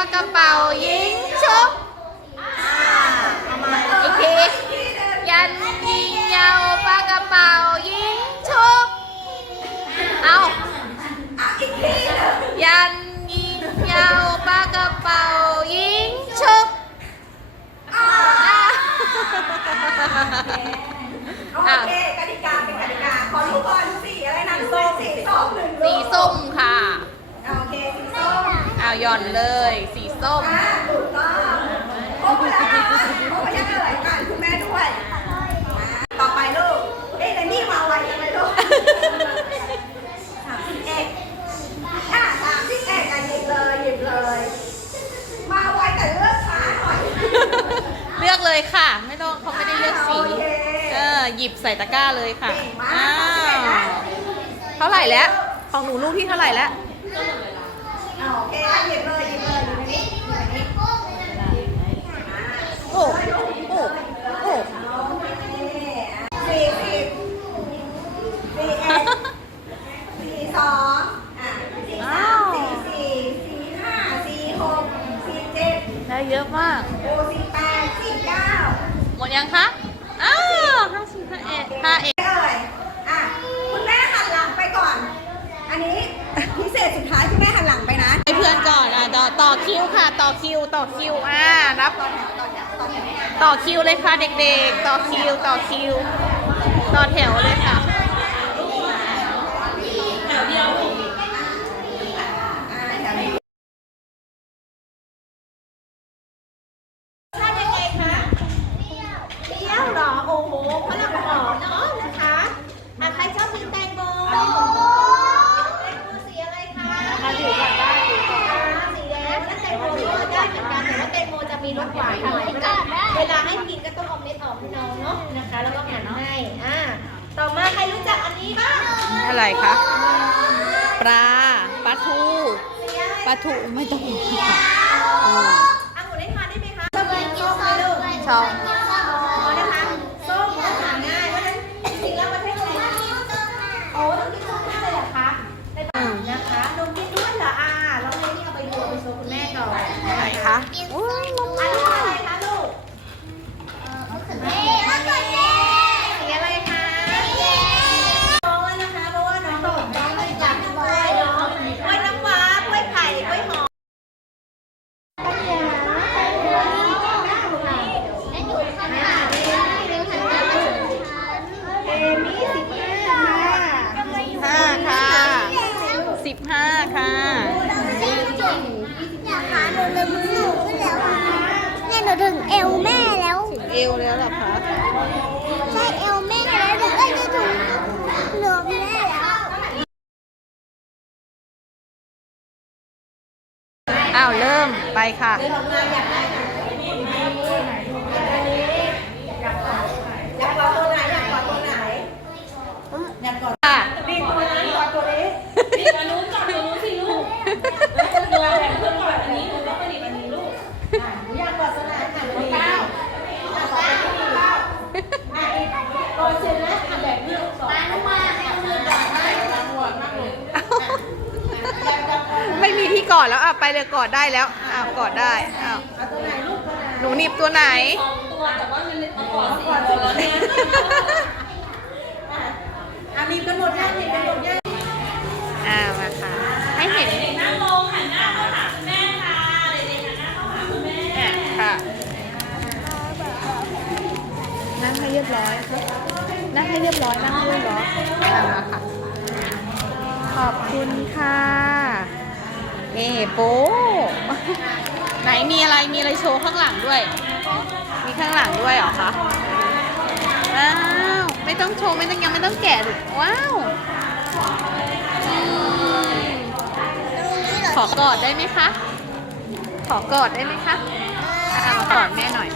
ว่ากระเป๋ายิ หย่อนเลย สีส้ม อ่าถูกต้องโอ้คุณอาโอ้ยังอะไรกันคุณแม่ด้วยต่อไปลูก เอ๊ะแต่นี่มาไวจังเลยลูกสามสิบเอ็ดอะสามสิบเอ็ดอะหยิบเลยหยิบเลย มาไวแต่เลือกช้าหน่อยเลือกเลยค่ะ ไม่ต้องเขาไม่ได้เลือกสีอเออหยิบใส่ตะกร้าเลยค่ะ อ้าว เท่าไหร่แล้ว ของหนูลูกที่เท่าไหร่แล้ว อะโอเคอะหยิบเลยหยิบเลยหยิบในนี้หยิบในนี้โอ้โอ้โอ้ยสี่สิบสี่เอ็ดสี่สองอะสี่สามสี่สี่สี่ห้าสี่หกสี่เจ็ดได้เยอะมาก โอ้สี่แปดสี่เก้าหมดยังคะ อ้าวห้าสิบห้าเอ็ดห้าเอ็ด อคิวต่อคิวอ่านับต่อแถวต่อแถวต่อคิวเลยค่ะเด็กๆ ต่อคิวต่อคิว ต่อแถวเลยค่ะ อ่าแถวนี้ ทำยังไงคะเปรี้ยวเหรอ โอ้โหฝรั่งหอมเนาะนะคะอะใครชอบกินแตงโมแตงโมสีอะไรคะถือก่อนได้ถือก่อนสีแดงแล้วแตงโมก็ได้เหมือนกันแต่ว่าแตงโมจะมีรสหวานหน่อยเวลาให้กินก็ต้องเอาเม็ดออกให้น้องเนาะนะคะ แล้วก็หั่นให้อ่าต่อมาใครรู้จักอันนี้บ้างอะไรคะปลาปลาทูปลาทูไม่ต้องค่ะอืมอังุ่นได้ทานได้ไหมคะชอบกินส้มไหมลูกชอบอ๋อนะคะส้มก็หาง่ายเพราะฉะนั้นจริงๆแล้วประเทศไทยโอ้ต้องกินส้มมากเลยเหรอคะเป็นแบบนะคะนมกินด้วยเหรออ่าเราให้นี่เอาไปดูเอาไปโชว์คุณแม่ก่อนไหนคะโอ้ยมะม่ อัน ว นี้ ง อะไรคะลูกสีอะไรคะน้องนะคะเพราะว่าน้องโดดน้องเลยจับกล้วยเนาะกล้วยน้ำว้ากล้วยไข่กล้วยหอม เอมี่สิบห้าค่ะ ห้าค่ะสิบ ห้าค่ะขาหนูลืมหนูขึ้นแล้วอะเนี่ยหนูถึงเอวแม่แล้วถึงเอวแล้วเหรอคะใช่เอวแม่แล้วเดี๋ยวก็จะถึงหนูแม่แล้วอ้าวเริ่มไปค่ะ อยากกอดตัวไหนอยากกอดตัวไหนอยากกอด ค่ะ ดีตัวนั้นกอดตัวนี้ นี่อันนู้นก่อนอันนู้นสิลูกหนูแบ่งเพื่อนก่อนอันนี้หนูก็ไปหนีบอันนี้ลูก อยากกอดตัวไหนค่ะตัวเก้าอยากกอดตัวนี้เก้าอะอีกกอดเสร็จแล้วอะแบ่งเพื่อนสอง ไม่มีที่ กอดแล้วอะไปเลยกอดได้แล้วอ้าวกอดได้อ้าวตัวไหนลูกตัวไหนหนูหนีบตัวไหน สองตัวแต่ว่ามันมาก่อนสี่ตัวแล้วเนี่ยอะมีกันหมดยังมีกันหมดยังอ่ามาค่ะ ให้เห็นเด็กนั่งลงหันหน้าเข้าหาคุณแม่ค่ะเด็กๆหันหน้าเข้าหาคุณแม่อะค่ะ นั่งให้เรียบร้อย นั่งให้เรียบร้อย นั่งให้เรียบร้อยอะมาค่ะ ขอบคุณค่ะ เอ๋โป๊ไหนมีอะไรมีอะไรโชว์ข้างหลังด้วย มีข้างหลังด้วยเหรอคะว้าวไม่ต้องโชว์ไม่ต้องยังไม่ต้องแกะลูกว้าวขอกอดได้ไหมคะ ขอกอดได้ไหมคะอะมากอดแม่หน่อย